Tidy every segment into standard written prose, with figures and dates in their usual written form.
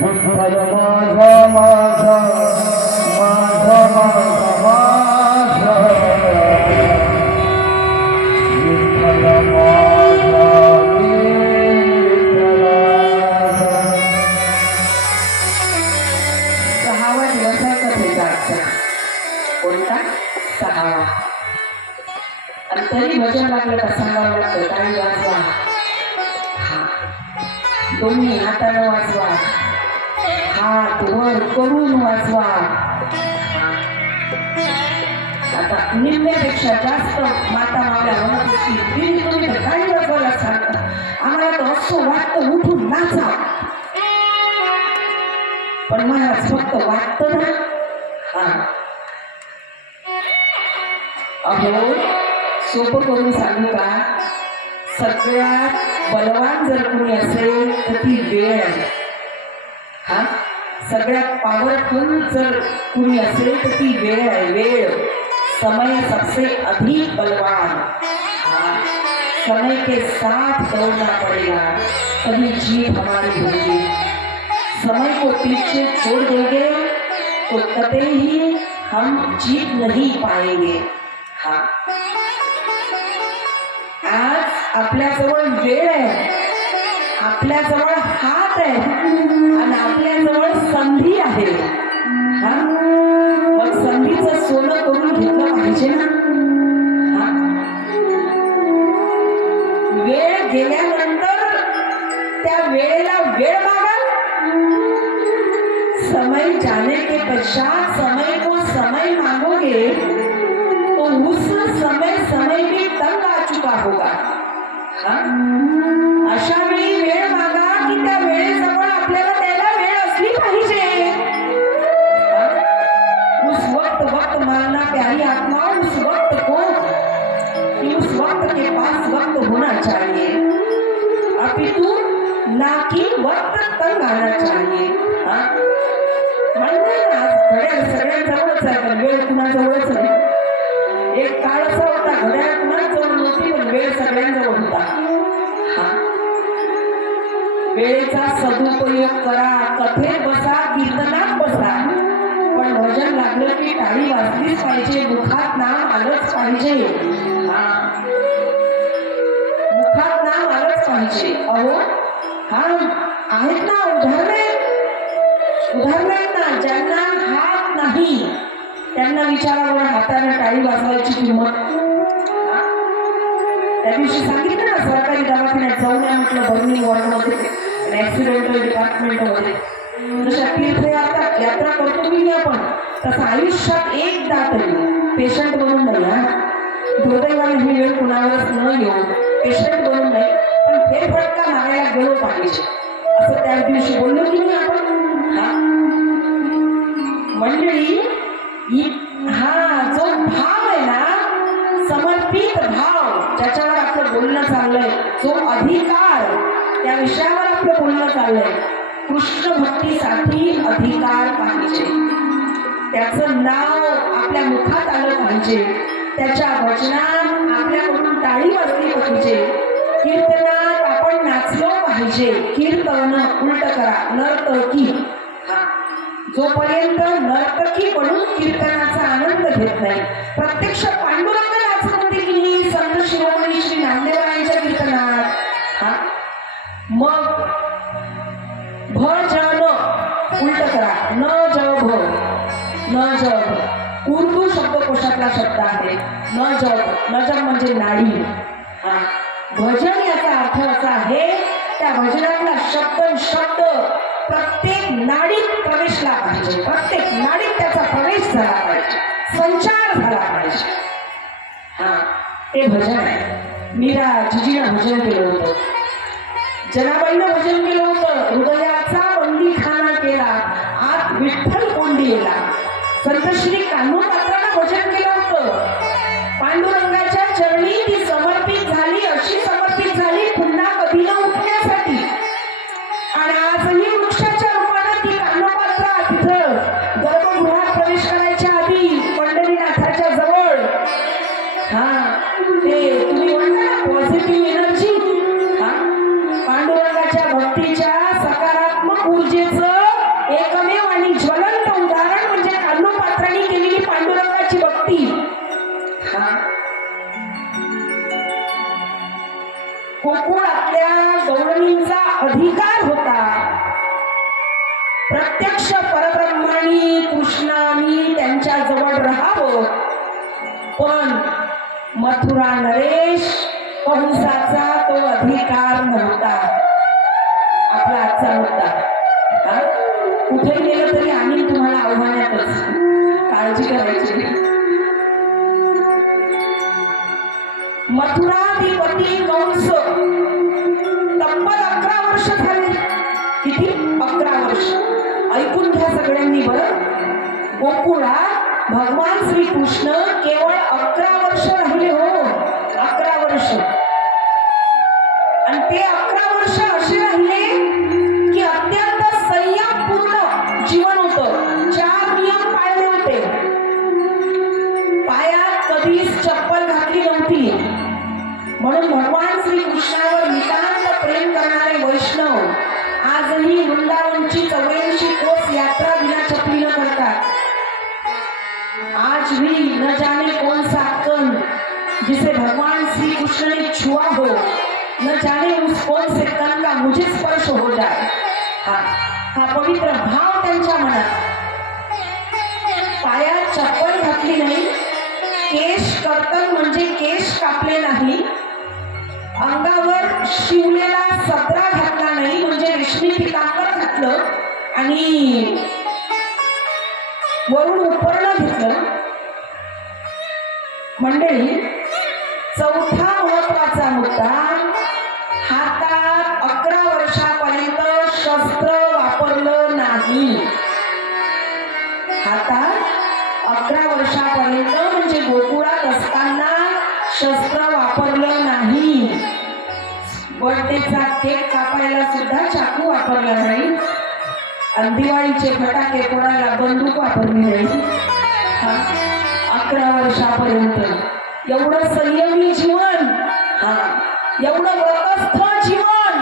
विठ्ठल माझा माझा माझा माझा माझा विठ्ठल माझा सहावा दिवस आहे कथेचा आजचा. कोणता? सहावा. आणि तरी भजन लागलं का सांगावं लागतं. टाळी वाजवा, हा दोन्ही हातानं वाजवा, हात वर करून वाजवा. आता निम्म्यापेक्षा जास्त माता मावल्या म्हणत असतील तुम्ही तर टाळी वाजवायला सांगता, आम्हाला तर असं वाटतं उठून नाचा. पण महाराज फक्त वाटतं ना. हा अहो सोपं करून सांगू का, सगळ्यात बलवान जर कोणी असेल तर ती वेळ आहे. हा सगळ्यात पॉवरफुल जर कोणी असेल तर ती वेळ आहे. वेळ, समय सबसे अधिक बलवान. हाँ, समय के साथ दौड़ना पड़ेगा तभी जीत हमारी होगी. समय को पीछे छोड़ देंगे तो कतई हम जीत नहीं पाएंगे. हाँ, आज आपल्याजवळ वेळ आहे, आपल्याजवळ हात आहे आणि आपल्याजवळ संधी आहे. हा मग संधीचं सोनं करून घेतलं पाहिजे ना. हा वेळ गेल्यानंतर त्या वेळेला वेळ मागाल. समय जाने के पश्चात समय को समय मांगोगे तो उस समय समय भी तंग आ चुका होगा. अशा वेळी वेळ मागा की त्या वेळेजवळ आपल्याला द्यायला वेळ असली पाहिजे. उस वक्त वक्त मांगना प्यारी आत्मा, उस वक्त को कि उस वक्त के पास वक्त होना चाहिए, अपितु ना कि वक्त तंग आना चाहिए. घड्याळ सगळ्यांजवळच आहे पण वेळ कुणाजवळच नाही. एक काळ असा होता घड्याळ कुणाजवळ नव्हती पण वेळ सगळ्यांजवळ होता. वेळेचा सदुपयोग करा, कथेत बसा, कीर्तनात बसा, पण भजन लागलं की टाळी वाजलीच पाहिजे, मुखात नाम आलंच पाहिजे. मुखात नाम आलंच पाहिजे. अहो हा आहेत ना उदाहरणे ना, ज्यांना हात नाही त्यांना विचारा बरं हाताने टाळी वाजवायची किंमत. त्या दिवशी सांगितलं ना सरकारी दवाखान्यात जाऊन या म्हटलं, बर्निंग वॉर्डमध्ये ऍक्सिडेंटल डिपार्टमेंटमध्ये. जशा तीर्थयात्रा करतो मी आपण, तसं आयुष्यात एकदा तरी पेशंट बनून नाही. हा दुर्दैवाने ही वेळ कुणावरच न येऊ, पेशंट बनून नाही पण फेरफटका मारायला गेलो पाहिजे असं त्या दिवशी बोललो की नाही आपण. मंडळी हा जो भाव आहे ना, समर्पित भाव, ज्याच्यावर आपलं बोलणं चाललंय, जो अधिकार, त्या विषयावर आपलं बोलणं चाललंय, कृष्ण भक्तीसाठी अधिकार पाहिजे. त्याचं नाव आपल्या मुखात आलं पाहिजे, त्याच्या वचनात आपल्याकडून टाळी वाजली पाहिजे, कीर्तनात आपण नाचलो पाहिजे. कीर्तन उलट करा, नर्तकी. जोपर्यंत नर्तकी म्हणून कीर्तनाचा आनंद घेत नाही, प्रत्यक्ष पांडुरंग नाचत होते की नाही संत शिरोमणी श्री नामदेवांच्या कीर्तनात. मग भजन उलट करा, न जब, न जब उर्दू शब्दकोशातला शब्द आहे. न जब म्हणजे नाडी. भजन याचा अर्थ असा आहे, त्या भजनातला शब्द प्रत्येक नाडीत प्रवेशला पाहिजे, प्रत्येक नाडीत त्याचा प्रवेश झाला पाहिजे, संचार झाला पाहिजे. ते भजन आहे. मीरा जिजीनं भजन केलं होतं, जनाबाईनं भजन केलं होतं, हृदयाचा बंदीखाना केला आत विठ्ठल कोंडीला. संत श्री कान्होपात्रानं भजन केलं होतं, पांडुरंगाच्या चरणी ती समर्पित झाली, अशी समर्पित झाली पुन्हा कधी न उठण्यासाठी. आणि आजही वृक्षाच्या रूपाने ती कान्होपात्रा तिथं गर्भगृहात प्रवेश करायच्या आधी पंढरीनाथाच्या जवळ, ते तुम्ही म्हणता ना पॉझिटिव्ह एनर्जी, पांडुरंगाच्या भक्तीच्या सकारात्मक ऊर्जेचं होता. प्रत्यक्ष परब्रह्मानी कृष्णानी त्यांच्या जवळ राहावं, पण मथुरा नरेश कंसाचा तो अधिकार नव्हता. आपला आजचा मुद्दा. हा? कुठे गेलं तरी आम्ही तुम्हाला आव्हानातच, काळजी करायची नाही. मथुराधिपती कंस तब्बल 11 वर्ष झाली. किती? 11 वर्ष. ऐकून घ्या सगळ्यांनी बरं. गोकुळात भगवान श्रीकृष्ण केवळ 11 वर्ष राहिले हो. 11 वर्ष. आणि ते 11 वर्ष असे राहिले की अत्यंत संयमपूर्ण जीवन होतं. 4 नियम पाळले होते. पायात कधीच चप्पल घातली नव्हती. म्हणून भगवान श्रीकृष्णावर नितांत प्रेम करणारे वैष्णव आजही वृंदावनची 84 कोस यात्रा बिना चपली न करतात. आज भी न जाने कौन सा कंद जिसे भगवान श्री कृष्ण ने छुआ हो, न जाने उस कौन से कंद का मुझे स्पर्श हो जाए. हा पवित्र भाव त्यांच्या मनात. पायात चप्पल घातली नाही, केश कर्तन म्हणजे केश कापले नाही, अंगावर शिवलेला सदरा घातला नाही म्हणजे रेशमी पितांबर घातलं आणि वरून उपरण घेतलं. मंडळी, चौथा महत्वाचा मुद्दा, हातात 11 वर्षापर्यंत शस्त्र वापरलं नाही. हातात 11 वर्षापर्यंत म्हणजे गोकुळात असताना शस्त्र वापरलं नाही. बर्थडेचा केक कापायला सुद्धा चाकू वापरला नाही. आणि दिवाळीचे फटाके फोडायला बंदूक वापरली नाही. 11 वर्षापर्यंत एवढं संयमी जीवन, एवढं व्रतस्थ जीवन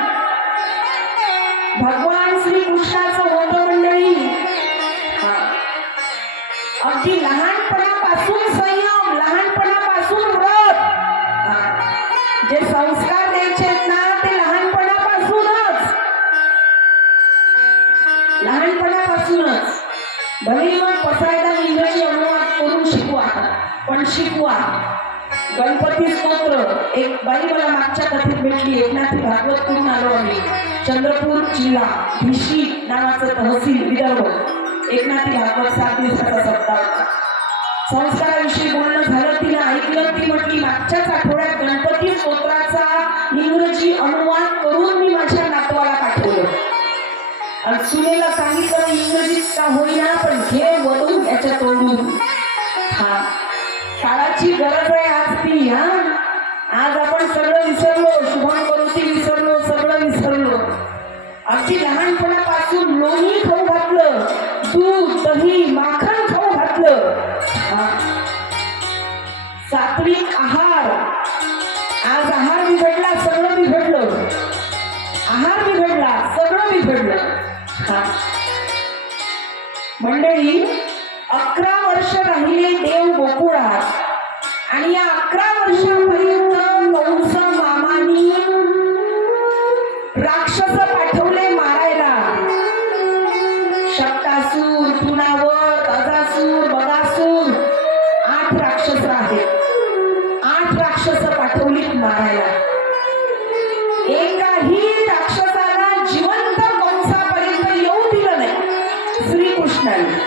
भगवान श्रीकृष्णाचं होतं. मंडळी, अगदी लहानपणापासून संयम, लहानपणापासून व्रत. जे संस्कार द्यायचे आहेत ना ते लहानपणापासूनच. भले मग पसायला इंग्रजी अनुवाद करून शिकवा, पण शिकवा. गणपती स्तोत्र एक बाई मला मागच्या कथेत भेटली. एकनाथी भागवत करून आलो आम्ही. चंद्रपूर जिल्हा भिशी नावाचं तहसील विदर्भ. एकनाथी भागवत 7 दिवसाचा सप्ताह होता. संस्काराविषयी बोलणं झालं, तिला ऐकलं. ती म्हटली मागच्याच आठवड्यात गणपती स्तोत्राचा इंग्रजी अनुवाद करून मी माझ्या नातवाला पाठवलं. आणि सुनेला सांगितलं इंग्रजीत का होईना पण घे वधू याच्या तोंडून. काळाची गरज आहे आज ती. आज आपण सगळं विसरलो, शुभम करुती विसरलो, सगळं विसरलो. अगदी लहानपणापासून लोणी खाऊ घातलं, दूध दही माखण खाऊ घातलं. सात्विक आहार. आज आहार बिघडला, सगळं बिघडलं. आहार बिघडला, सगळं बिघडलं. मंडळी, 11 वर्ष राहिले देव गोकुळात आणि या 11 वर्षापर्यंत कंस मामानी राक्षस पाठवले मारायला. शक्तासूर, पुनावत, अजासूर, बगासूर 8 राक्षस आहेत. 8 राक्षस पाठवली मारायला. एकाही राक्षसाला जिवंत कंसापर्यंत येऊ दिलं नाही श्रीकृष्णाने.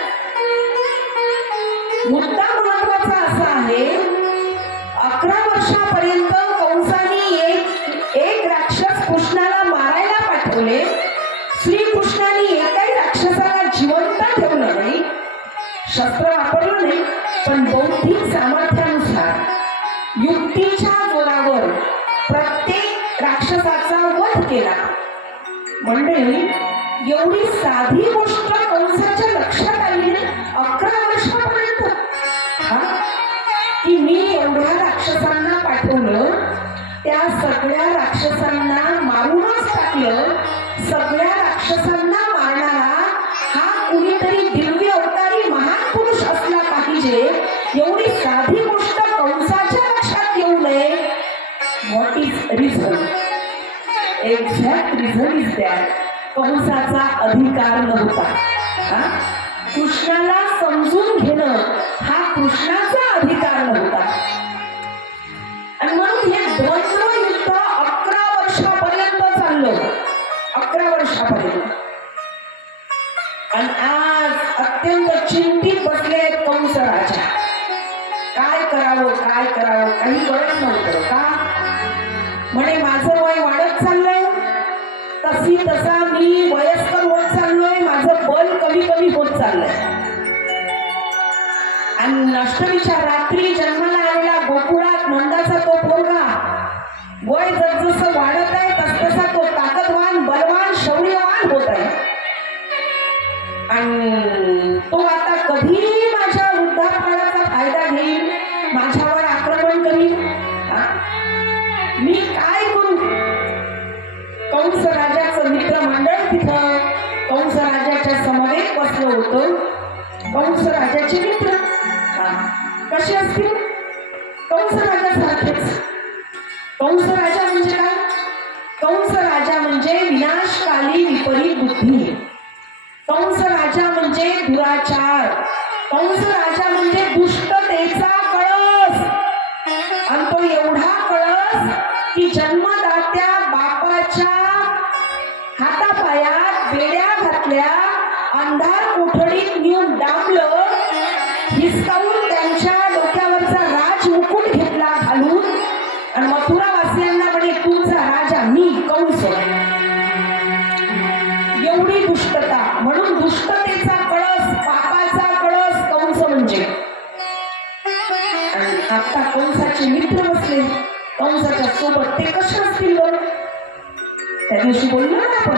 मुद्दा महत्वाचा असा आहे, 11 वर्षापर्यंत कंसाने एक राक्षस कृष्णाला मारायला पाठवले. श्रीकृष्णाने एकाही राक्षसाला जिवंत ठेवलं नाही, शस्त्र वापरलं नाही, पण बौद्धिक सामर्थ्यानुसार युक्तीच्या जोरावर प्रत्येक राक्षसाचा वध केला. मंडळी, एवढी साधी गोष्ट कंसाच्या लक्षात आली नाही 11 वर्षापर्यंत. की मी एवढ्या राक्षसांना पाठवलं, त्या सगळ्या राक्षसांना मारूनच टाकलं. सगळ्या राक्षसांना मारणारा हा कुणीतरी दिव्य अवतारी महान पुरुष असला पाहिजे. एवढी साधी गोष्ट कंसाच्या लक्षात येऊ नये. What is reason? Exact reason is that कंसाचा अधिकार नव्हता. हा? कृष्णाला समजून घेणं हा कृष्णाचा अधिकार नव्हता. आणि म्हणून हे द्वंद्व युद्ध 11 वर्षापर्यंत चाललं. 11 वर्षापर्यंत. आणि आज अत्यंत चिंतित बसले कंस राजा. काय करावं काही कळत नव्हतं. का म्हणे माझं वय वाढत चाललंय, तसा मी वयस्कर होत चाललोय, माझं बल कमी होत चाललंय. आणि अष्टमीच्या रात्री जन्माला आलेला गोकुळात नंदाचा तो पोरगा वय जसं वाढत आहे तसा तो ताकदवान बलवान शौर्यवान होत आहे. आणि तो आता कधी माझ्या वृद्धापकाळाचा फायदा घेईल, माझ्यावर आक्रमण करील. मी काय करू? कंस राजाचं मित्र मंडळ तिथं कंस राजाच्या समवेत बसलं होतं. कंस राजाचे मित्र कसे असतील? कंस राजा सारखेच. कंस राजा म्हणजे काय? कंस राजा म्हणजे विनाशकाली विपरीत बुद्धी. कंस राजा म्हणजे दुराचार. कंस राजा म्हणजे दुष्टतेचा कळस. आणि तो एवढा कळस की जन्मदात्या बापाच्या हातापायात बेड्या घातल्या, अंधार कोठडीत नेऊन डांबलं, हिसकावून त्यांच्या डोक्यावरचा राज मुकुट घेतला घालून, आणि मथुरावासियांना म्हणे तुमचा राजा मी कंस. एवढी दुष्टता. म्हणून दुष्टतेचा कळस, पापाचा कळस कंस म्हणजे. आणि आता कंसाचे मित्र बसले कंसाच्या सोबत. ते कसे असतील बरं? त्या दिवशी बोललो ना आपण,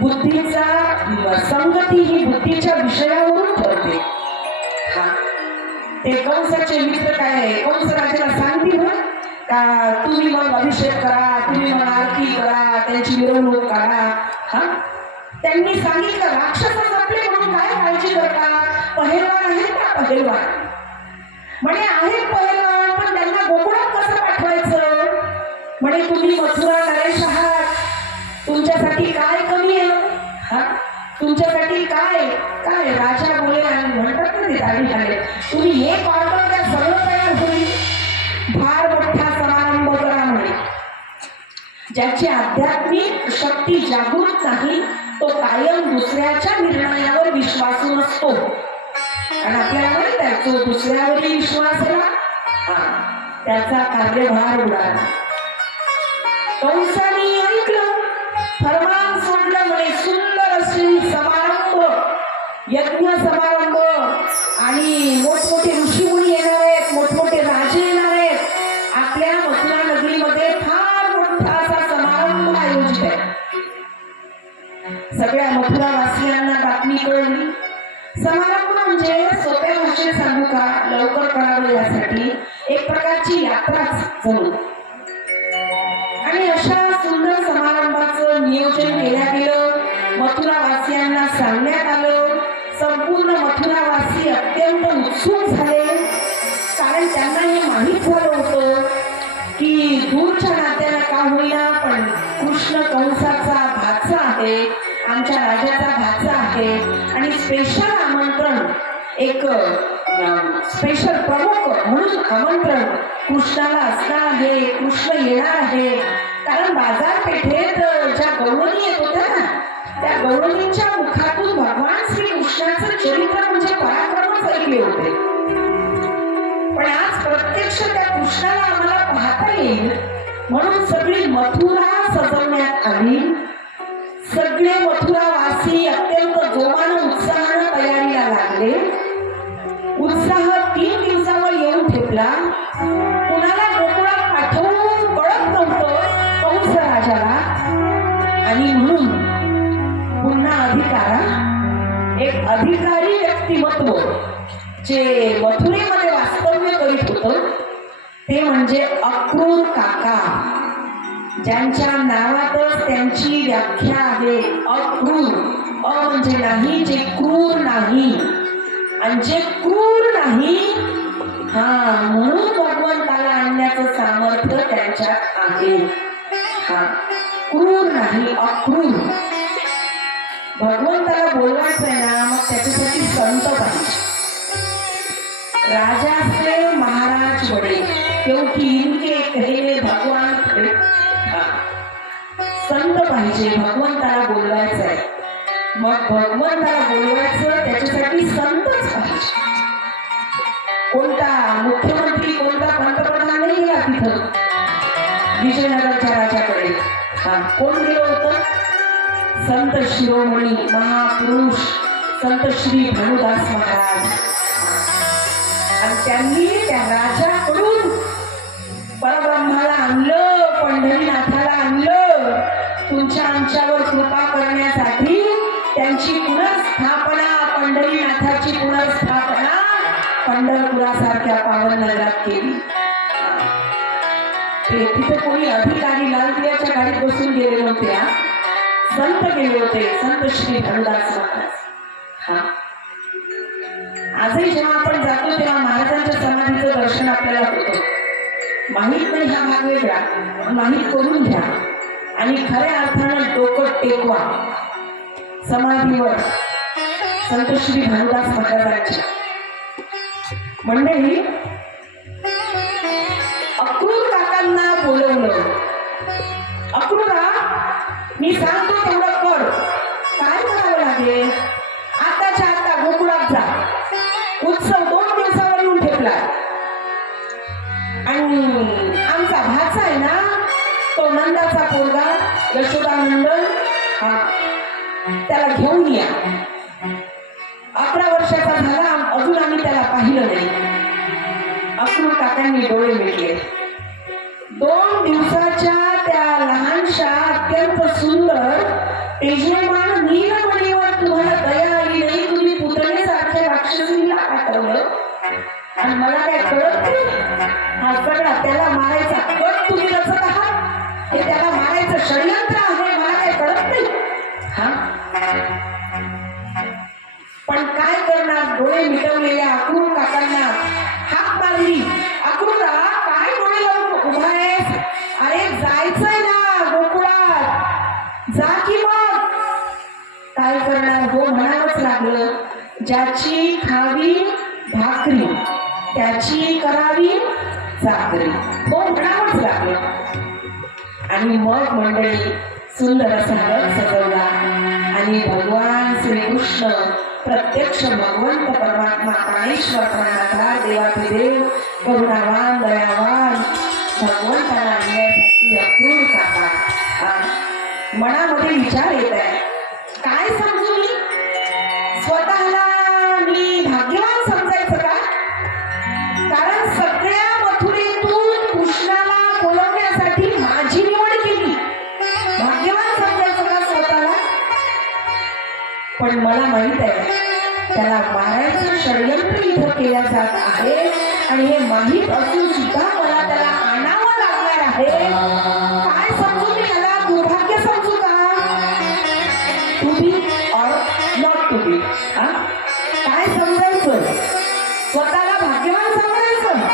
बुद्धीचा संगती ही बुद्धीच्या विषयावरून ठरते. हा, ते कंसाचे मित्र काय आहे, कंस राजाला सांगतील ना का तुम्ही मग अभिषेक करा, तुम्ही मग आरती करा, त्यांची मिरवणूक काढा. हा, त्यांनी सांगितलं राक्षस आपले म्हणून काय काळजी करता, पहेलवान आहेत ना पहेलवान. म्हणे आहेत पहेलवान, पण त्यांना गोकुळात कसं पाठवायचं? म्हणे तुम्ही मथुरा नरेश आहात, तुमच्यासाठी काय कमी आहे? हा, तुमच्यासाठी काय काय राजा बोले आणि म्हणतात ना ते दाढी आले, तुम्ही एक ऑर्डर द्या सगळं तयार होईल. फार मोठा समारंभ करा म्हणे. ज्याची आध्यात्मिक शक्ती जागृत नाही तो कायम दुसऱ्याच्या निर्णयावर विश्वासू नसतो. आणि आपल्याला माहित आहे तो दुसऱ्यावरही विश्वास त्याचा कार्यभार उडाला. कंसाने ऐकलं, फरमान सोडलं. म्हणे सुंदर अशी समारंभ, यज्ञ समारंभ, आणि मोठमोठे ऋषीमुनी येणार आहेत, मोठमोठे राजे येणार आहेत. आपल्या मथुरा नगरीमध्ये फार मोठा असा समारंभ आयोजित आहे. सगळ्या मथुरावासियांना बातमी कळली. समारंभ म्हणजे सोप्या भाषेत सांगू का, लवकर कळावं यासाठी एक प्रकारची यात्राच जणू. आणि अशा सुंदर समारंभाचं नियोजन केलं गेलं. मथुरावासियांना सांगण्यात आलं. संपूर्ण मथुरावासी अत्यंत उत्सुक झाले, कारण त्यांना हे माहीत झालं होतं की दूरच्या नात्याला का होईना पण कृष्ण कंसाचा भाचा आहे, आमच्या राजाचा भाचा आहे. आणि स्पेशल आमंत्रण, एक स्पेशल प्रमुख म्हणून आमंत्रण कृष्णाला असणार आहे. कृष्ण येणार आहे. कारण बाजारपेठेत ज्या गवळणी येत होत्या ना, त्या गवळणींच्या मुखातून भगवान श्री कृष्णाचं चरित्र म्हणजे पराक्रमच ऐकले होते. पण आज प्रत्यक्ष त्या कृष्णाला आम्हाला पाहता येईल म्हणून सगळी मथुरा सजवण्यात आली. सगळे मथुरावासी अत्यंत जोमानं उत्साहानं तयारीला लागले. उत्साह 3 दिवसावर येऊन ठेपला. कुणाला गोकुळात पाठवून कळत नव्हतं कंस राजाला. आणि म्हणून पुन्हा एक अधिकारी व्यक्तिमत्व जे मथुरेमध्ये वास्तव्य करीत होतं ते म्हणजे अक्रूर काका, ज्यांच्या नावातच त्यांची व्याख्या आहे. अक्रूर, अ म्हणजे नाही, जे क्रूर नाही. आणि जे क्रूर नाही, म्हणून भगवंताला आणण्याचं सामर्थ्य त्यांच्यात आहे. क्रूर नाही, अक्रूर. भगवंताला बोलवायचं आहे ना, मग त्याच्यासाठी संत पाहिजे. राजा से महाराज बडे क्योंकि इनके कहे भगवान खरे. संत पाहिजे, भगवंताला बोलवायचं आहे. मग भगवंताला बोलवायचं त्याच्यासाठी संतच पाहिजे. कोणता मुख्यमंत्री कोणता पंतप्रधान नाही गेला तिथं विजयनगरच्या राजाकडे. कोण गेलं होतं? संत शिरोमणी महापुरुष संत श्री भानुदास महाराज. आणि त्यांनी त्या राजाकडून परब्रह्माला आणलं, पंढरीनाथाला आणलं. तुमच्या आमच्यावर कृपा करण्यासाठी त्यांची पुनर्स्थापना, पंढरीनाथाची पुनर्स्थापना पंढरपुरासारख्या पावन नगरात केली. तिथे कोणी अधिकारी लाल दिव्याच्या गाडीत बसून गेले नव्हते. संत गेले होते, संत श्री भानुदास महाराज. आजही जेव्हा आपण जातो तेव्हा महाराजांच्या समाधीचं दर्शन आपल्याला होतं. माहीत नाही हा भाग वेगळा, माहीत करून घ्या आणि खऱ्या अर्थानं डोकं टेकवा समाधीवर संत श्री भानुदास महाराजांच्या. मंडळी, अक्रूर काकांना बोलवलं. अक्रूरा, मी सांगतो तेवढं कर. काय करावं लागेल? आताच्या आता गोकुळात जा. उत्सव 2 दिवसावर येऊन ठेवला आणि आमचा भाचा आहे ना, तो नंदाचा पोरगा यशोदानंदन, त्याला घेऊन या. 11 वर्षाचा झाला, अजून आम्ही त्याला पाहिलं नाही. अक्रूर काकांनी डोळे मिटले. 2 दिवसाच्या त्या लहानशा अत्यंत सुंदर तेजोमान नीलमणीवर तुम्हाला दया आली नाही. तुम्ही पुतळेसारख्या राक्षसीला पाठवलं आणि मला काय कळत नाही. हा सगळा त्याला मारायचा कट तुम्ही रचत आहात. हे त्याला मारायचं षडयंत्र आहे. मला काय कळत नाही. पण काय करणार? डोळे मिटवलेल्या अक्रूर काकांना हाक मारली. अक्रूरा, काय डोळे लावून उभा आहेस? अरे जायचंय ना गोकुळात, जा की. मग काय करणार? हो म्हणावंच लागलं. ज्याची खावी भाकरी त्याची करावी चाकरी. हो म्हणावंच लागलं. आणि मग मंडळी सुंदर असा रथ सजवला आणि भगवान श्रीकृष्ण प्रत्यक्ष भगवंत परमात्मा प्राणेश्वर प्राणाधार देवाधिदेव करुणावान दयावान भगवंताला आणण्यासाठी अक्रूर काका मनामध्ये विचार येत आहे. काय समजू मी? स्वतःला मी भाग्यवान समजायचं का? कारण सगळ्या मथुरेतून कृष्णाला बोलवण्यासाठी माझी निवड केली. भाग्यवान समजायचं का स्वतःला? पण मला माहित आहे त्याला मारायचं षडयंत्र इथं केल्या जात आहे आणि हे माहीत असून सुद्धा मला त्याला आणावं लागणार आहे. काय समजू मी याला? दुर्भाग्य समजू का? To be or not to be? काय समजायचं? स्वतःला भाग्यवान समजायचं,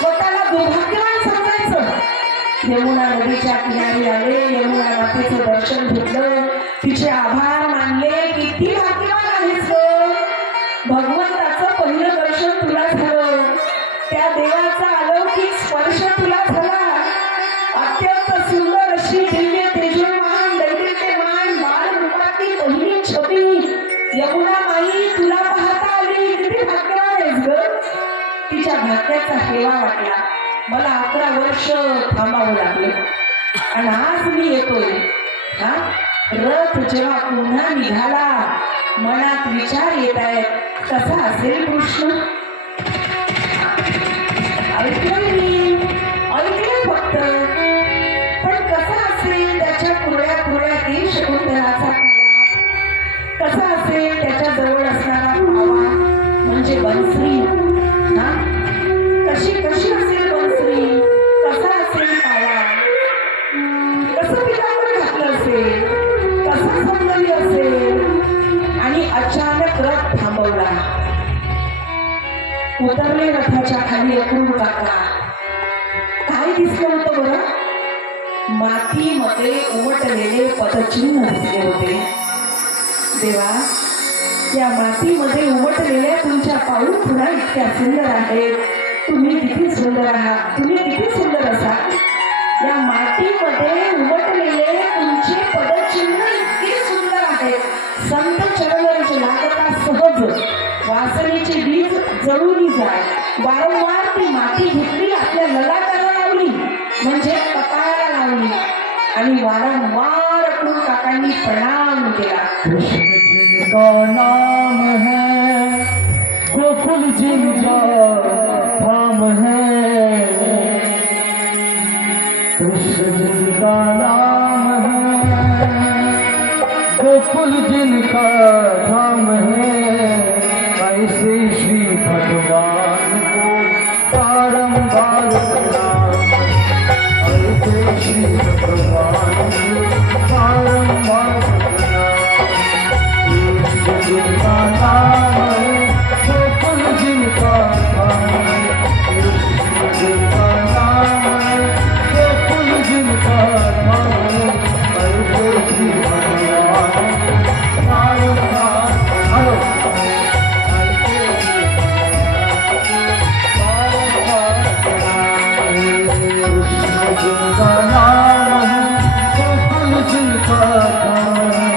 स्वतःला दुर्भाग्यवान समजायचं. यमुना नदीच्या किनारी आले, यमुना मातेचं दर्शन घेतलं, तिचे आभार मानले. किती भाग्यवान आहेस ग. भगवंताचं पहिलं दर्शन तुला झालं, त्या देवाचा अलौकिक स्पर्श तुला झाला. अत्यंत सुंदर अशी दिव्य तेजोमान दैदिप्यमान बाल रूपातली पहिली छबी यमुना माई तुला पाहता आली. किती भाग्यवान आहेस ग. तिच्या भाग्याचा हेवा वाटला. मला 11 वर्ष थांबावं लागलं आणि आज मी येतोय. रथ जेव्हा पुन्हा निघाला, मनात विचार येत आहेत, कसा असेल कृष्ण? ऐकलं मी, ऐकलं फक्त, पण कसा असेल त्याच्या कुरळ्या कुरळ्या केश कुंडलाचा काला? कसा असेल त्याच्या जवळ असणारा पावा म्हणजे बन्सरी? कशी कशी असेल बन्सरी? कसा असेल पावा? कसं पिकावर घातलं असेल? कसा सौंदर्य असेल? आणि अचानक रथ थांबवला. उतरले रथाच्या खाली अक्रूर काका. काय दिसलं होतं बरं? मातीमध्ये उमटलेले पदचिन्ह दिसले होते. देवा, या मातीमध्ये उमटलेल्या तुमच्या पाऊल खुणा इतक्या सुंदर आहेत. तुम्ही किती सुंदर आहात, तुम्ही किती सुंदर असाल. या मातीमध्ये उमटलेले तुमचे पदचिन्ह इतके सुंदर आहेत. संत चरण लागता सहज, वासनेचे बीज जळून जाय. वारंवार ती माती घेतली, आपल्या ललाटाला लावली, म्हणजे कपाळाला लावली, आणि वारंवार अक्रूर काकांनी प्रणाम केला. कृष्ण जिनका नाम है, गोकुल जिनका धाम है. कृष्ण जिनका नाम है, गोकुल जिनका धाम है. ऐसे श्री भगवान को बारंबार प्रणाम. ऐसे श्री भगवान को बारंबार प्रणाम. जिनका नाम है, गोकुल जिनका धाम है. जिनका नाम है, गोकुल जिनका धाम है. ऐसे श्री भगवान बारंबार जिनका नाम है, गोकुल जिनका धाम है.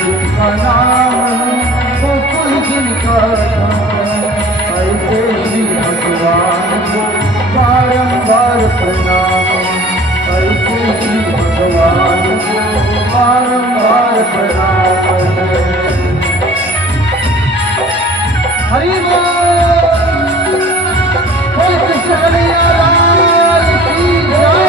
जिनका नाम है, गोकुल जिनका धाम है. ऐसे श्री भगवान को बारंबार प्रणाम. ऐसे श्री भगवान को बारंबार प्रणाम. हरि बोल. बोल कृष्ण कन्हैया लाल की जय.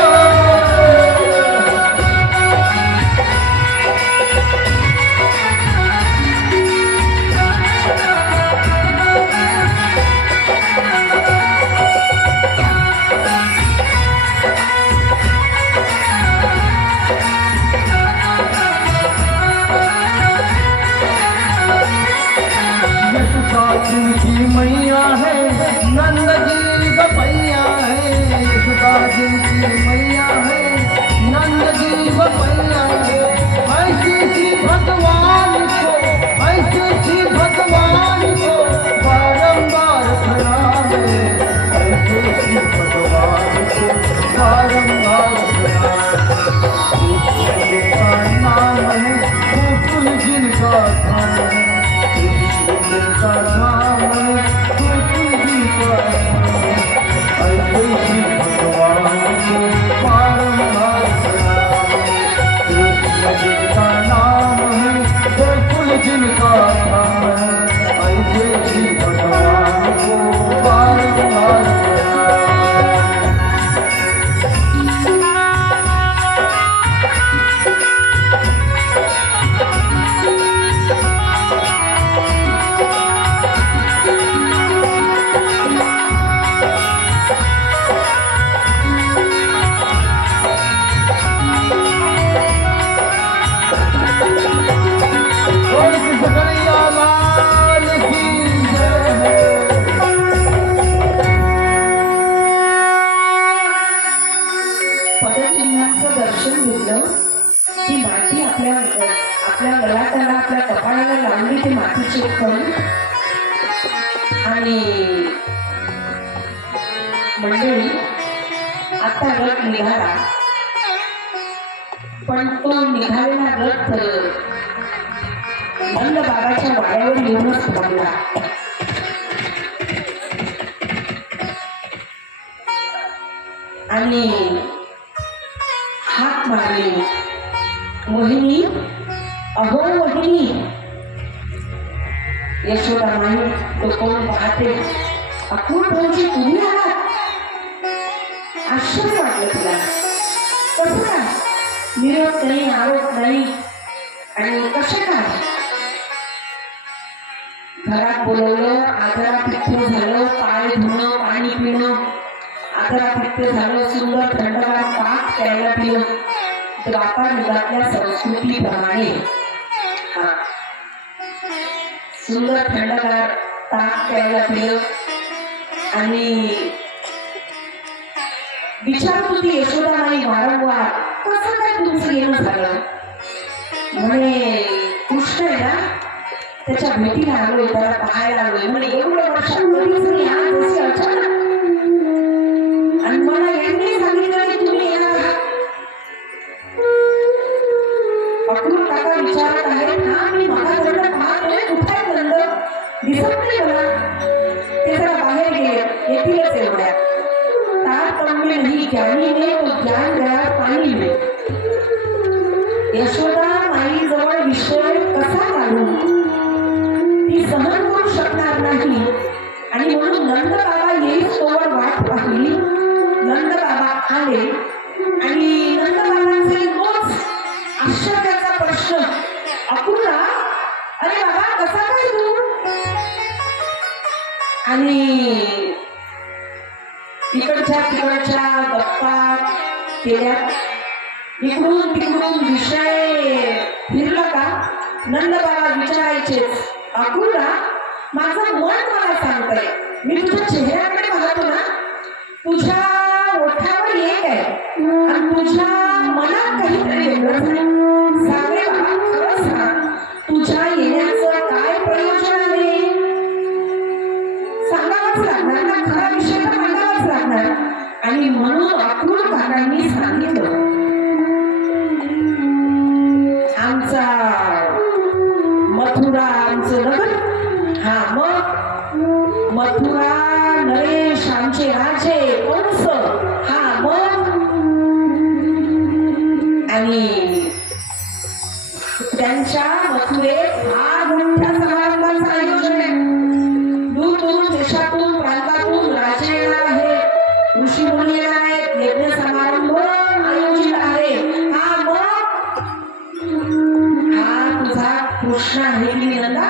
जिनकी मैया है, नंद जी बपैया है. यशोदा जिनकी मैया है, नंद जी बपैया है. ऐसे श्री भगवान को, ऐसे श्री भगवान को बारंबार प्रणाम. ऐसे श्री भगवान को बारंबार प्रणाम. जिनका नाम है, गोकुल जिनका धाम है. जिनका नाम है, गोकुल जिनका धाम है. ऐसे श्री भगवान को बारंबार प्रणाम. कृष्ण जिनका नाम है, गोकुल जिनका धाम है. ऐसे श्री भगवान को बारंबार प्रणाम. बोल कृष्ण कन्हैया लाल की जय. पदचिन्हाचं दर्शन घेतलं, ती माती आपल्या आपल्या गळाटाला, आपल्या कपाळाला लावली, ती मातीची कण. आणि मंडळी, आता रथ निघाला, पण तो निघालेला रथ नंद बाबाच्या वाड्यावर येऊनच थांबला. आणि हाक मारली, मोहिनी, अहो मोहिनी. यशोदा माई डोकावून पाहते, अक्रूर भाऊजी तुम्ही आहात. आश्चर्य वाटलं तिला. कसं काय? निरोप नाही, आरोप नाही, आणि कसे काय? घरात बोलवलं, आदरातिथ्य झालं, पाय धुणं, पाणी पिणं, आदरातिथ्य झालं, सुंदर थंडगार ताक प्यायला पिलं. द्वापार युगातल्या संस्कृतीप्रमाणे सुंदर थंडगार ताक प्यायला पिलं. आणि विचारत होती यशोदामाई वारंवार, कसं काय तुमचं येणं झालं? म्हणे कृष्ण आहे ना त्याच्या भेटीला आलोय त्याला पाहायला आलोय म्हणजे एवढ्या वर्षात कधीच नाही आज असे अचानक आणि मला यांनी सांगितलं की तुम्ही येणार आहात. अक्रूर काका विचारत आहेत हा मी महागडला पाहतोय कुठे आहे नंद दिसत नाही मला. ते जरा बाहेर गेले येतीलच एवढ्या तारतम्य नहीं ज्ञानी ने तो ज्ञान गया पाणी में. यशोदा माई जवळ विषय कसा काढू ती सहन करू शकणार नाही आणि म्हणून नंद बाबा येईस तोवर वाट पाहिली. नंद बाबा आले आणि नंद बाबांचे तोच आश्चर्याचा प्रश्न अक्रूरा अरे बाबा कसा काय तू. आणि इकडच्या तिकडच्या गप्पा केल्या इकडून तिकडून विषय फिरला का नंद बाबा विचारायचेच अक्रूरा माझं मन मला सांगतंय मी तुझ्या चेहऱ्याकडे पाहतो ना तुझ्या ओठावर एक आहे आणि तुझ्या मनात काहीतरी वेगळंच आहे. सांग रे बाबा खरं सांग तुझ्या येण्याचं काय प्रयोजन आहे. सांगावंच लागणार ना खरा विषय तर मांडावाच लागणार. आणि म्हणून अक्रूर काकांनी सांगितलं आमचा मथुरा आमचं नगर हा मग मथुरा नरेश आमचे राजे कंस हा मग आणि त्यांच्या मथुरेत फार मोठ्या समारंभाचं आयोजन आहे. दूर दूर देशातून प्रांतातून राजे येणार आहेत ऋषी मुनी येणार आहेत यज्ञ समारंभ आयोजित आहे. हा मग हा तुझा कृष्ण आहे की नंदा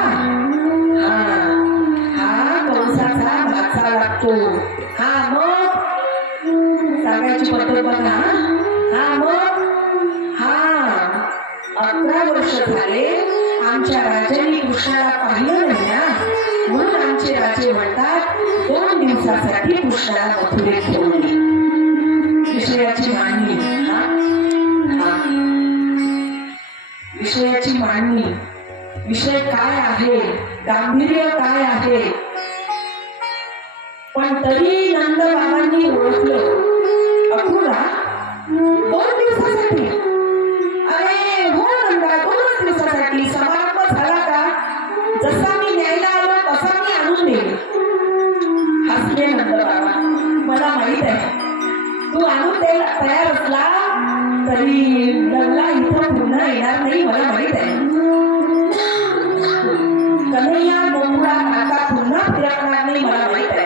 हा कंसाचा भाचा लागतो. हा मग सांगायची पद्धत बघा. हा मग हा 11 वर्ष झाले आमच्या राजांनी कृष्णाला पाहिलं नाही ना म्हणून आमचे राजे म्हणतात 2 दिवसासाठी कृष्णाला मथुरेत घेऊन ये. विषयाची मांडणी विषयाची मांडणी विषय काय आहे गांभीर्य काय आहे. पण तरी नंद बाबांनी ओळखलं अक्रूरा 2 दिवसासाठी अरे हो नंदा 2 दिवसासाठी समारंभ झाला का जसा मी न्यायला आलो तसा मी आणून देईन. हसले नंद बाबा मला माहित आहे तू आणून द्यायला तयार असला तरी नंदा इथं पुन्हा येणार नाही मला माहित आहे. कन्हैया गोकुळा काका पुन्हा फिरकणार नाही मला माहित आहे.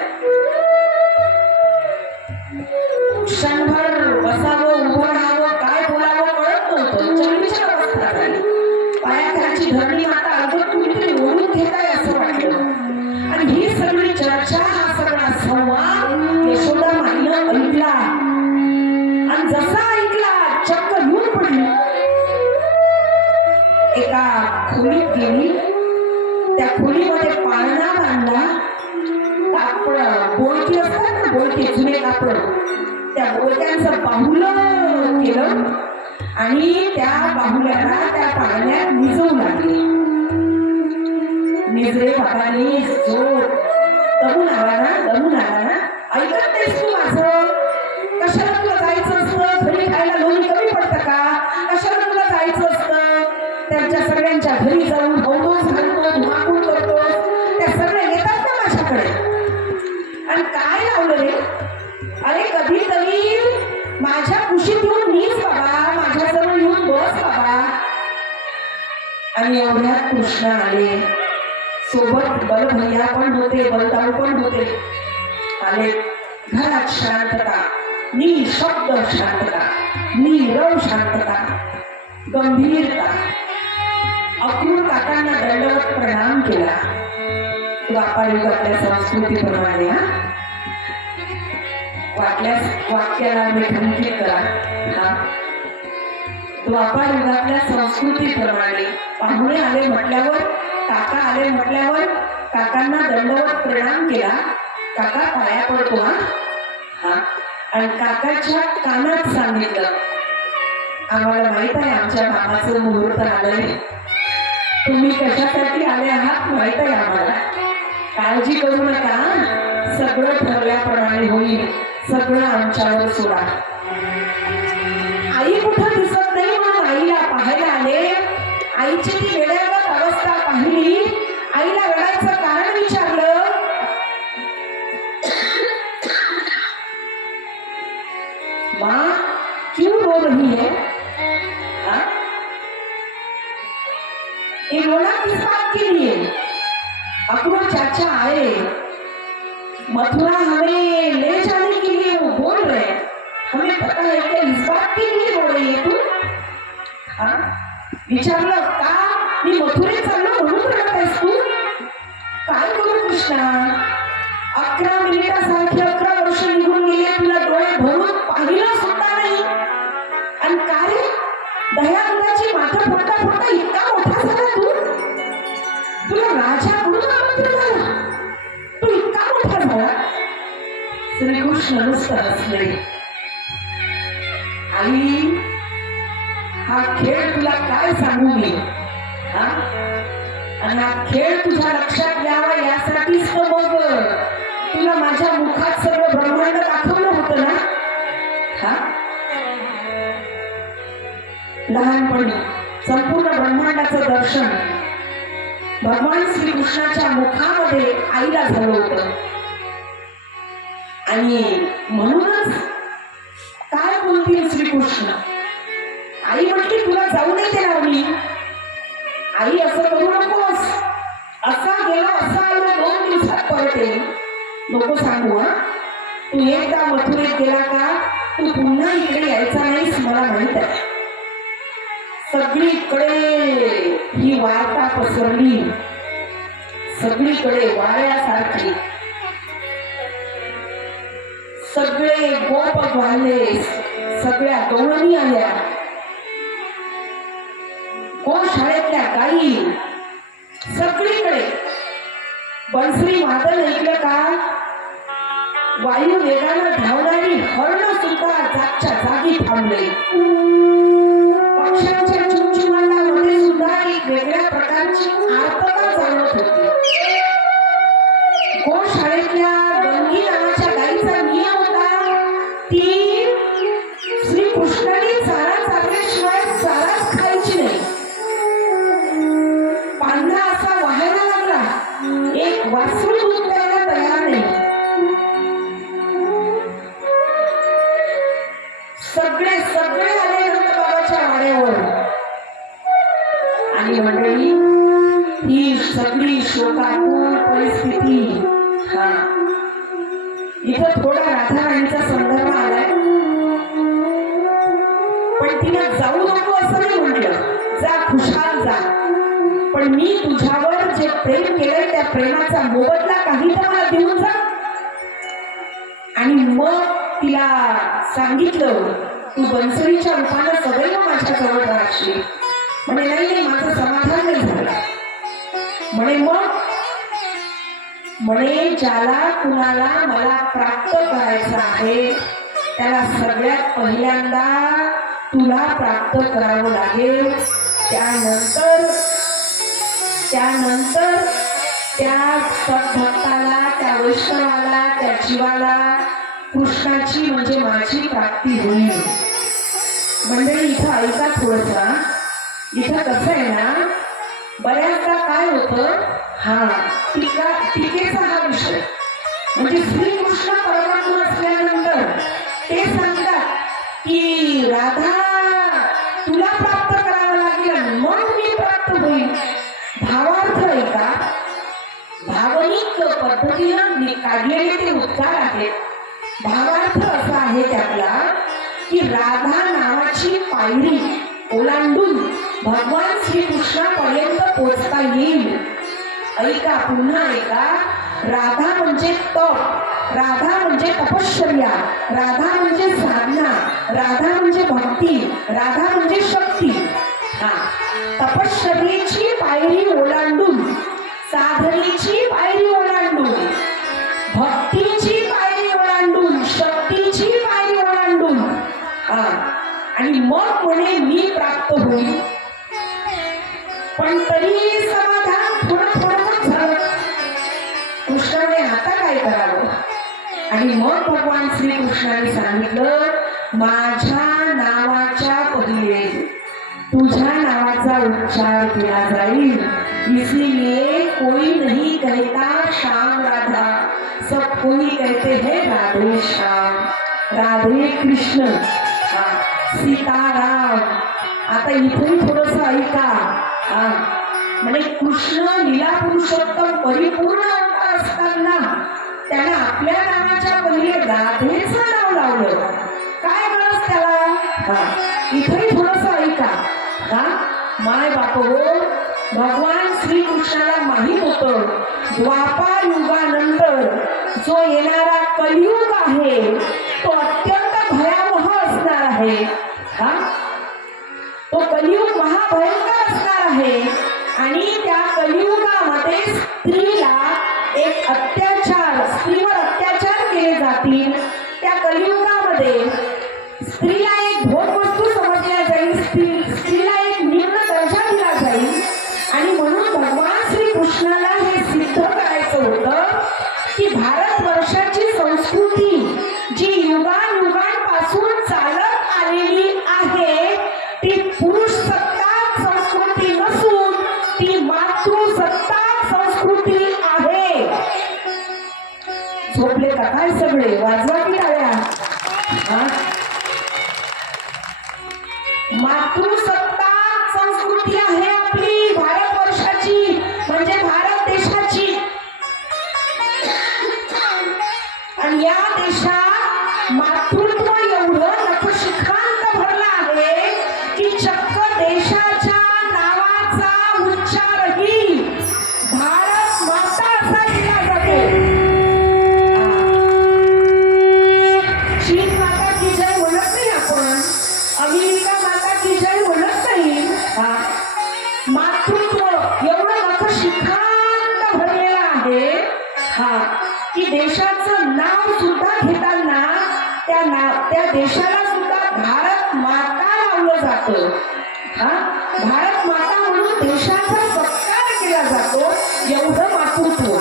क्षणभर बसावं उभं राहावं काय बोलावं कळत नव्हतं. चलबिचल अवस्था झाली. पायाखालची धरणी माता अगं कुणीतरी ओढून घेताय असं वाटलं. आणि ही सगळी चर्चा हा सगळा संवाद यशोदा माईनं ऐकला आणि जसा ऐकला चक्क येऊन पडली. एका खोलीत गेली त्या खोलीमध्ये पाळणा बांधला कापड बोलकी असतात ना बोलके जुने कापड त्या बोलक्यांचं बाहुलं केलं आणि त्या बाहुल्याला त्या पाळण्यात निजवू लागले. निजरे बाबांनी जो दमून आला ना ऐकत नाहीस तू माझं कशाला तुला जायचं असतं घरी खायला लोणी कमी पडतं का कशाला तुला जायचं असतं. त्यांच्या सगळ्यांच्या घरी जाऊन होतोस घालतो धुमाकूळ करतोस त्या सगळ्या येतात ना माझ्याकडे आणि काय लावलं रे अरे कधीतरी माझ्या कुशीत येऊन नीच बाबा माझ्याजवळ येऊन बस बाबा. आणि एवढ्यात कृष्ण आले सोबत बलभैया पण होते बलदाऊ पण होते. आले घरात शांतता निशब्द शांतता नीरव शांतता गंभीरता. अक्रूर काकांना दंडवत प्रणाम केला. द्वापार युगातल्या संस्कृतीप्रमाणे वाटल्यास वाक्याला रेखांकित करा. द्वापार युगातल्या संस्कृतीप्रमाणे पाहुणे आले म्हटल्यावर काका आले म्हटल्यावर काकांना दंडवत प्रणाम केला. काका पाया पडतो हा आणि काकाच्या कानात सांगितलं आम्हाला माहित आहे आमच्या मामाचं मुहूर्त आलंय तुम्ही कशासाठी आले आहात माहित आहे आम्हाला. काळजी करू नका, सगळं ठरल्याप्रमाणे होईल. सगळं आमच्यावर सोडा. आई कुठं दिसत नाही म्हणून आईला पाहायला आले. आईची ती वेड्यागत अवस्था पाहिली. आईला रडायचं कारण विचारलं. माँ क्यों रो रही है? हाँ? ये रोना किस बात के लिए? अक्रूर चाचा आए, मथुरा हमें ले जाने के लिए वो बोल रहे हैं. हमें पता है कि इस बात के लिए रो रही है तू? हाँ? विचारलं का मी मथुरेत चाललो म्हणून रडत आहेस तू? काय करू कृष्णा, 11 मिनिटासारखे 11 वर्ष निघून गेले, तुला डोळे भरून पाहिलं सुद्धा नाही. आणि का रे, दह्याची माथा फोडता फोडता इतका मोठा झाला तू? तुला राजा म्हणून आमंत्रण झाला, तू इतका मोठा झाला. श्रीकृष्ण नुसतं हसले. आई, हा खेळ तुला काय सांगू मी? हा? आणि हा खेळ तुझ्या लक्षात यावा यासाठीच तर मग तुला माझ्या मुखात सगळं ब्रह्मांड दाखवलं होतं ना. हा? लहानपणी संपूर्ण ब्रह्मांडाचं दर्शन भगवान श्रीकृष्णाच्या मुखामध्ये आईला झालं होतं. आणि म्हणूनच काय बोलतील श्रीकृष्ण. आई म्हटली तुला जाऊ नाही देणार मी. आई असं करू नकोस, असा गेला असा आला 2 दिवसात परत येईल. नको सांगू. हा, तू एकदा मथुरेत गेला का तू पुन्हा इकडे यायचा नाहीस, मला माहित आहे. सगळीकडे ही वार्ता पसरली, सगळीकडे वाऱ्यासारखी. सगळे गोप वाढले, सगळ्या गवळणी आल्या, गोशाळेतल्या गाई, सगळीकडे बन्सरी वादन ऐकलं का वायू वेगानं धावणारी हरण सुद्धा जागच्या जागी थांबले. पक्ष्यांच्या चुमचुमाटामध्ये सुद्धा एक वेगळ्या प्रकारची आर्तता जाणवत होती. गोशाळेतल्या गंगी नावाच्या गाईचा नियम होता, ती श्रीकृष्णाने चारा चालल्याशिवाय चाराच खायची नाही. पांढरा असा वाहायला लागला, एक वासरू दूध प्यायला तयार नाही. सगळे सगळे आले नंदबाबाच्या वाड्यावर. आणि मंडळी, ही सगळी शोकाकुल परिस्थिती. हा, इथं थोडा राधाराणीचा संदर्भ आलाय, पण तिला जाऊ नको असं नाही म्हटलं. जा, खुशाल जा, पण मी तुझ्यावर जे प्रेम केलंय त्या प्रेमाचा मोबदला काही तर मला देऊन जा. आणि मग तिला सांगितलं तू बन्सरीच्या रूपानं सदैव माझ्या जवळ राहशील. म्हणे नाही नाही, माझं समाधान नाही झालं. म्हणे मग म्हणे ज्याला कुणाला मला प्राप्त करायचं आहे त्याला सगळ्यात पहिल्यांदा तुला प्राप्त करावं लागेल. त्यानंतर त्या सद्भक्ताला, त्या वैष्णवाला, त्या जीवाला कृष्णाची म्हणजे माझी प्राप्ती होईल. मंडळी इथं ऐका थोडंसं. इथं कसं आहे ना, बऱ्याचदा काय होतं, हा टीकेचा हा विषय म्हणजे श्रीकृष्ण परमात्मा असल्यानंतर ते सांगतात की राधा तुला प्राप्त करावं लागेल मग मी प्राप्त होईल. भावार्थ आहे का, भावनिक पद्धतीनं काढलेले ते उद्गार आहेत. भावार्थ असा आहे त्यातला की राधा नावाची पायरी ओलांडून भगवान श्रीकृष्णापर्यंत पोहोचता येईल. ऐका, पुन्हा ऐका. राधा म्हणजे तप, राधा म्हणजे तपश्चर्या, राधा म्हणजे साधना, राधा म्हणजे भक्ती, राधा म्हणजे शक्ती. हा, तपश्चर्येची पायरी ओलांडून, साधनेची पायरी ओलांडून, भक्तीची पायरी ओलांडून, शक्तीची पायरी ओलांडून, हा, आणि मग म्हणे मी प्राप्त होईल. पण तरी आणि मग भगवान श्रीकृष्णाने सांगितलं, माझ्या नावाच्या पहिले तुझ्या नावाचा उच्चार केला जाईल, इसलिए कोई नहीं कहता श्याम राधा, सब कोई कहते हैं राधे श्याम, राधे कृष्ण, सीताराम. आता इथेही थोडस ऐका. म्हणजे कृष्ण लीला पुरुषोत्तम परिपूर्ण असताना त्याने आपल्या नावाच्या पहिले राधेचं नाव लावलं. काय गरज त्याला? इथेही थोडस ऐका. माय बाप हो, भगवान श्रीकृष्णाला माहित होतं द्वापार युगानंतर जो येणारा कलियुग आहे तो अत्यंत भयावह असणार आहे. तो कलियुग महाभयंकर असणार आहे आणि त्या कलियुगामध्ये स्त्रीला एक स्त्रीवर अत्याचार केले जातील. त्या कलियुगामध्ये स्त्रीला एक भोगवस्तू समजल्या जाईल, स्त्रीला एक निम्न दर्जा दिला जाईल. आणि म्हणून भगवान श्रीकृष्णाला हे सिद्ध करायचं होतं की भारतवर्षाची संस्कृती जी युगांपासून चालत आलेली आहे ती पुरुष सत्ताक संस्कृती नसून ती मातृसत्ताक संस्कृती आहे. झोपले का काय सगळे? वाजवा की टाळ्या. मातृसत्ताक संस्कृती आहे आपली भारतवर्षाची, म्हणजे भारत देशाची. आणि या देशात मातृत्व एवढं नखशिखांत भरलं आहे की चक्क देशाच्या नावाचा उच्चारही भारत माता असा केला जातो. चीन माता की जय म्हणत नाही आपण, अमेरिका माता की जय म्हणत नाही. मातृत्व एवढं नखशिखांत भरलेलं आहे की देशाचं नाव सुद्धा घेताना त्या देशाला सुद्धा भारत माता लावलं जातं. भारत माता म्हणून देशाचा सत्कार केला जातो. एवढं मातृत्व.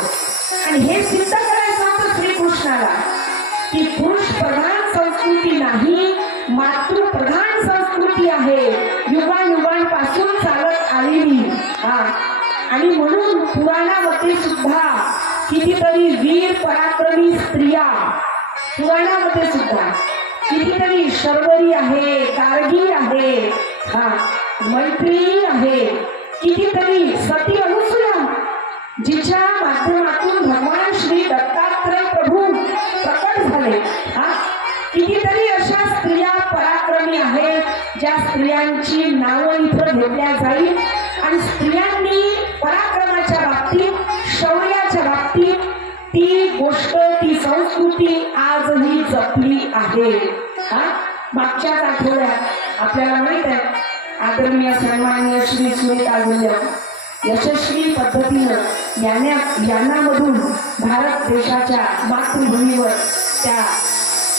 आणि हे सिद्ध करायचं होतं श्रीकृष्णाला की पुरुष प्रधान संस्कृती नाही, मातृप्रधान संस्कृती आहे, युगांपासून चालत आलेली. आणि म्हणून पुराणामध्ये सुद्धा कितीतरी वीर पराक्रमी स्त्रिया, पुराणामध्ये सुद्धा कितीतरी शर्वरी आहे, गार्गी आहे, मैत्रिणी आहे, कितीतरी सती अनुसूया जिच्या माध्यमातून भगवान श्री दत्तात्रय प्रभू प्रकट झाले. कितीतरी अशा स्त्रिया पराक्रमी आहेत ज्या स्त्रियांची नावं इथं घेतल्या जाईल. आणि स्त्रियांनी पराक्रमाच्या बाबतीत, शौर्याच्या बाबतीत ती गोष्ट, ती संस्कृती आजही जपली आहे. मागच्याच आठवड्यात आपल्याला माहित आहे आदरणीय सन्माननीय श्री सुनीता विल्यम यशस्वी पद्धतीनं यानामधून भारत देशाच्या मातृभूमीवर त्या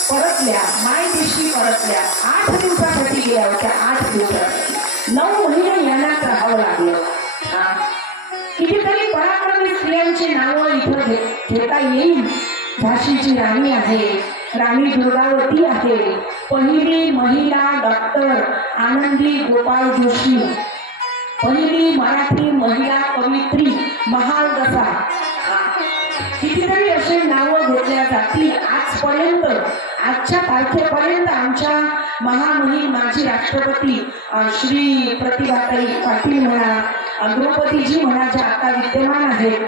परतल्या, मायदेशी परतल्या. 8 दिवसासाठी गेल्या होत्या. 8 दिवसासाठी 9 महिने यानात राहावं लागलं. कितीतरी पराक्रमी स्त्रियांची नावं इथं घेता येईल. झाशीची राणी आहे, राणी दुर्गावती आहे, पहिली महिला डॉक्टर आनंदी गोपाळ जोशी, पहिली मराठी महिला कवयित्री महालदसा. कितीतरी असे नावं घेतल्या जातील. आजपर्यंत, आजच्या तारखेपर्यंत आमच्या महामहिम माजी राष्ट्रपती श्री प्रतिभाताई पाटील म्हणा, द्रौपदीजी म्हणा, ज्या आता विद्यमान आहेत,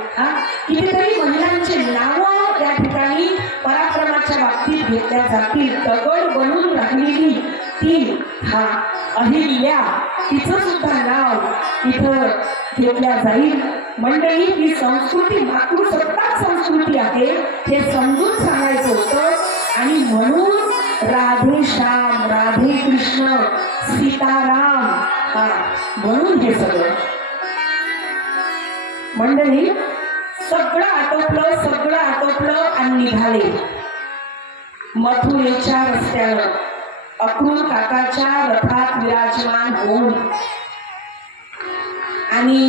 कितीतरी महिलांचे नावं या ठिकाणी पराक्रमाच्या बाबतीत घेतल्या जातील. दगड बनून राहिलेली ती अहिल्या, तिचं सुद्धा नाव इथं घेतल्या जाईल. मंडळी, ही संस्कृती मातृसत्ताक संस्कृती आहे हे समजून सांगायचं होतं. आणि म्हणून राधे श्याम, राधे कृष्ण, सीताराम, म्हणून हे सगळं. मंडळी, सगळं आटोपलं आणि निघाले मथुरेच्या रस्त्यावर अक्रूर काकाच्या रथात विराजमान होऊन. आणि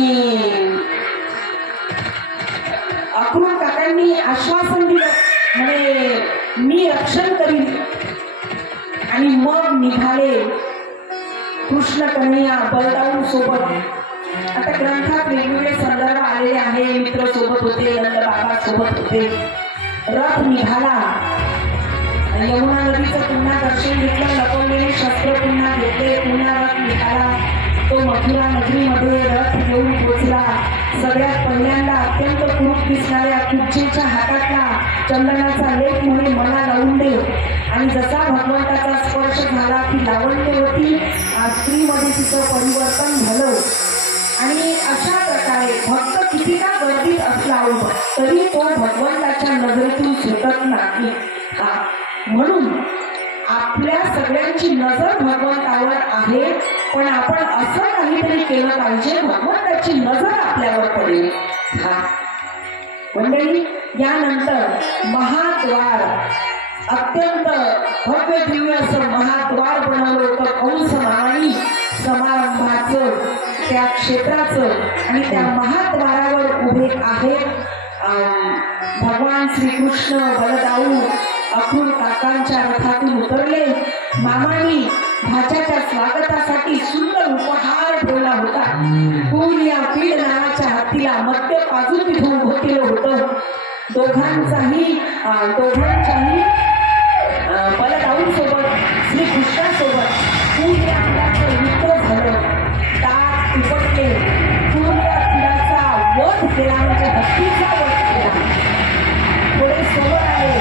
अक्रूर काकांनी आश्वासन दिलं, म्हणजे मी रक्षण करीन. आणि मग निघाले कृष्ण कन्हैया बलदाऊ सोबत. आता ग्रंथात वेगवेगळे संदर्भ आलेले आहे. मित्र सोबत होते, नंद बाबा सोबत होते. रथ निघाला. यमुना नदीचं पुन्हा दर्शन घेतलं. लपवलेले शस्त्र पुन्हा घेतले. पुन्हा रथ निघाला. तो मथुरा नगरीमध्ये रथ घेऊन पोचला. सगळ्यात पहिल्यांदा अत्यंत कुरूप दिसणाऱ्या कुबजेच्या हातातला चंदनाचा लेप म्हणे मला लावून दे. आणि जसा भगवंताचा स्पर्श झाला ती लावण्यवती स्त्रीमध्ये तिचं परिवर्तन झालं. आणि अशा प्रकारे भक्त किती का गर्दीत असला तरी तो भगवंताच्या नजरेतून सुटत नाही. म्हणून आपल्या सगळ्यांची नजर भगवंतावर आहे, पण आपण असं काहीतरी केलं पाहिजे भगवंताची नजर आपल्यावर पडेल. मंडळी, यानंतर महाद्वार, अत्यंत भव्य दिव्य असं महाद्वार बनवलं होतं कंस मामानी समारंभाचं, त्या क्षेत्राचं. आणि त्या महाद्वारावर उभे आहेत भगवान श्रीकृष्ण बलदाऊ अक्रूर काकांच्या रथातून उतरले. मामानी भाच्याच्या स्वागतासाठी सुंदर उपहार ठेवला होता. पूर्या पीड नावाच्या हातीला मध्य बाजू तिथून उभं केलं होतं. दोघांचाही बलदाऊ सोबत श्रीकृष्णासोबत पूर्या पीडाचं युद्ध झालं. दात उपटले. पूर्या पीडाचा वध केला, म्हणजे हत्तीचा वध केला. थोडे सोबत आले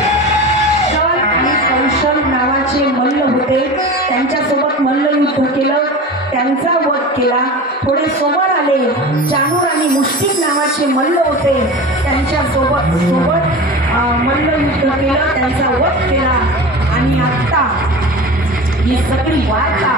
आणि कौशल नावाचे मल्ल होते, त्यांच्यासोबत मल्लयुद्ध केलं, त्यांचा वध केला. थोडे समोर आले चानूर आणि मुष्टिक नावाचे मल्ल होते, त्यांच्यासोबत मल्लयुद्ध केलं, त्यांचा वध केला. आणि आता ही सगळी वार्ता